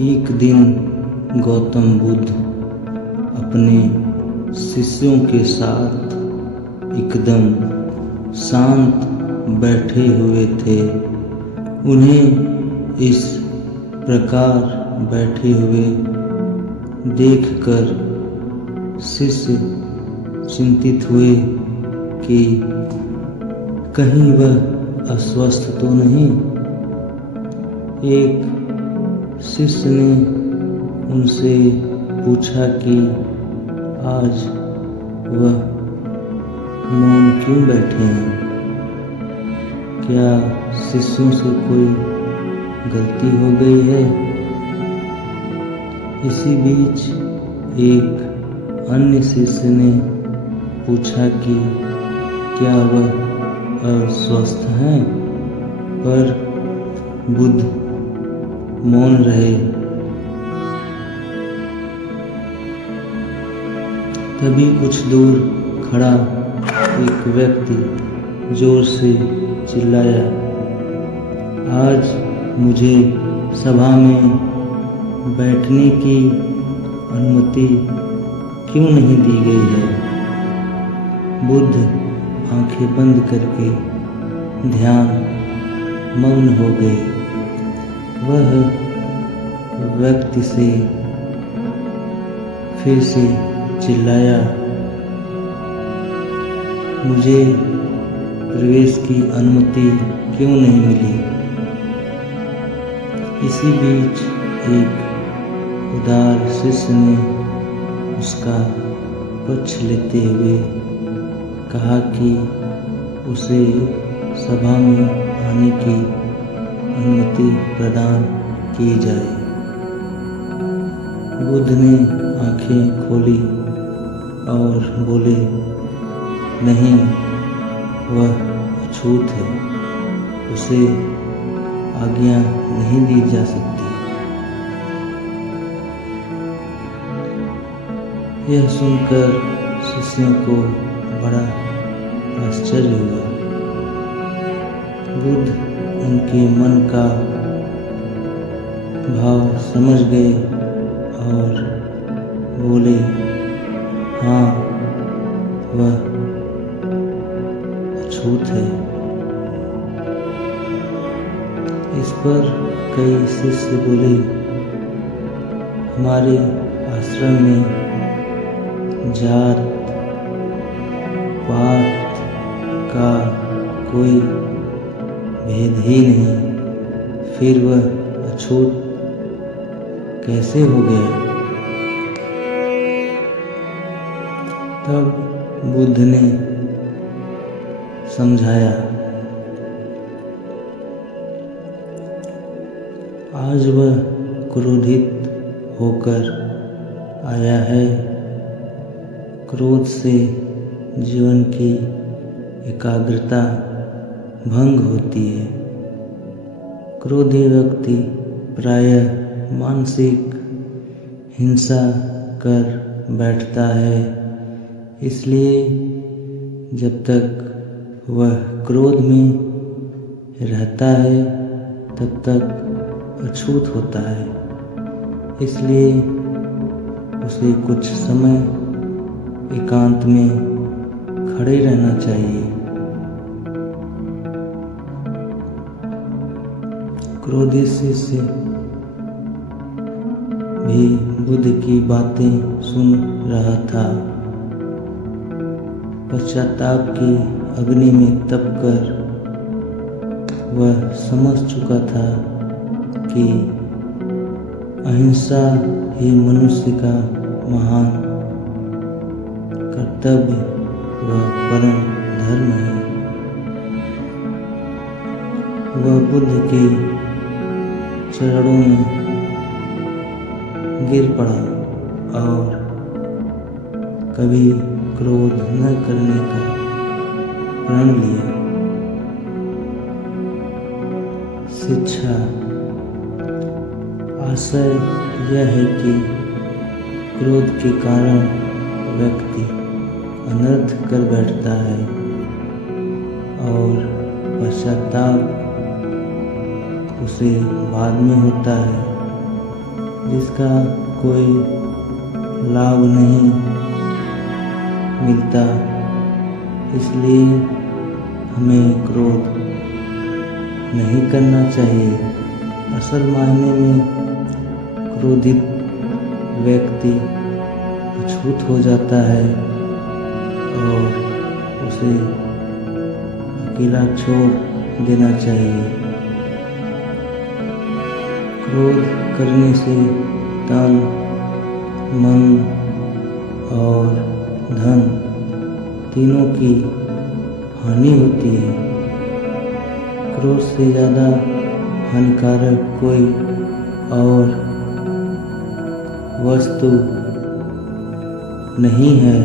एक दिन गौतम बुद्ध अपने शिष्यों के साथ एकदम शांत बैठे हुए थे। उन्हें इस प्रकार बैठे हुए देखकर शिष्य चिंतित हुए कि कहीं वह अस्वस्थ तो नहीं। एक शिष्य ने उनसे पूछा कि आज वह मौन क्यों बैठे हैं? क्या शिष्यों से कोई गलती हो गई है? इसी बीच एक अन्य शिष्य ने पूछा कि क्या वह अस्वस्थ हैं? पर बुद्ध मौन रहे। तभी कुछ दूर खड़ा एक व्यक्ति जोर से चिल्लाया, आज मुझे सभा में बैठने की अनुमति क्यों नहीं दी गई है? बुद्ध आंखें बंद करके ध्यान मग्न हो गए। वह व्यक्ति से फिर से चिल्लाया, मुझे प्रवेश की अनुमति क्यों नहीं मिली? इसी बीच एक उदार शिष्य ने उसका पक्ष लेते हुए कहा कि उसे सभा में आने की अनुमति प्रदान की जाए। बुद्ध ने आंखें खोली और बोले, नहीं, वह अछूत है, उसे आज्ञा नहीं दी जा सकती। यह सुनकर शिष्यों को बड़ा आश्चर्य हुआ। बुद्ध उनके मन का भाव समझ गए और बोले, हाँ, वह अछूत है। इस पर कई शिष्य बोले, हमारे आश्रम में जात पात का कोई भेद ही नहीं, फिर वह अछूत कैसे हो गया? तब बुद्ध ने समझाया, आज वह क्रोधित होकर आया है। क्रोध से जीवन की एकाग्रता भंग होती है। क्रोधी व्यक्ति प्रायः मानसिक हिंसा कर बैठता है। इसलिए जब तक वह क्रोध में रहता है तब तक अछूत होता है। इसलिए उसे कुछ समय एकांत में खड़े रहना चाहिए। क्रोधी शिष्य भी बुद्ध की बातें सुन रहा था। पश्चाताप की अग्नि में तपकर वह समझ चुका था कि अहिंसा ही मनुष्य का महान कर्तव्य व परम धर्म है। वह बुद्ध के चरणों में गिर पड़ा और कभी क्रोध न करने का प्रण लिया। शिक्षा आशय यह है कि क्रोध के कारण व्यक्ति अनर्थ कर बैठता है और पश्चाताप उसे बाद में होता है। जिसका कोई लाभ नहीं मिलता। इसलिए हमें क्रोध नहीं करना चाहिए। असल मायने में क्रोधित व्यक्ति अछूत हो जाता है और उसे अकेला छोड़ देना चाहिए। क्रोध करने से तन, मन और धन तीनों की हानि होती है। क्रोध से ज़्यादा हानिकारक कोई और वस्तु नहीं है।